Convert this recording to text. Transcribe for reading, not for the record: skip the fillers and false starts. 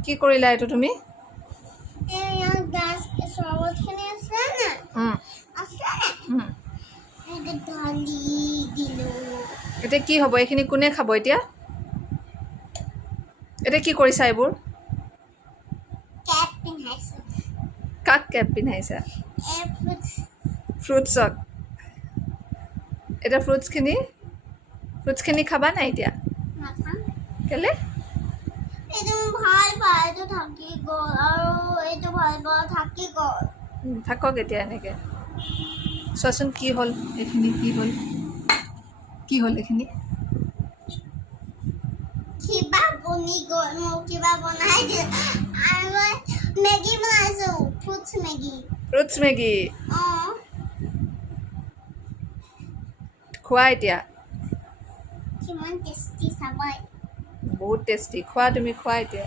কি কৰিলা এইটো তুমি? এয়া গ্লাছ চৰবতখিনি আছে নে? আছে নে? এইটো ঢালি দিলোঁ। এতিয়া কি হ'ব? এইখিনি কোনে খাব এতিয়া? এতিয়া কি কৰিছা এইবোৰ? কেপ পিন্ধাইছোঁ। কাক কেপ পিন্ধাইছা? ফ্ৰুটছক। এতিয়া ফ্ৰুটছখিনি খাবা নাই এতিয়া? নাখাম। কেলে? এইটো ভাল পায়, এইটো থাকি গ'ল আৰু এইটো ভাল পাওঁ থাকি গ'ল। থাকক এতিয়া এনেকৈ। চোৱাচোন কি হ'ল এইখিনি, কি হ'ল এইখিনি? কিবা বনি গ'ল, মোক কিবা বনাই দিলে আৰু মই মেগী বনাইছোঁ, ফ্ৰুটছ মেগী। ফ্ৰুটছ মেগী অঁ খোৱা এতিয়া। কিমান টেষ্টি চাবাই। বহুত টেষ্টি। খোৱা, তুমি খোৱা এতিয়া।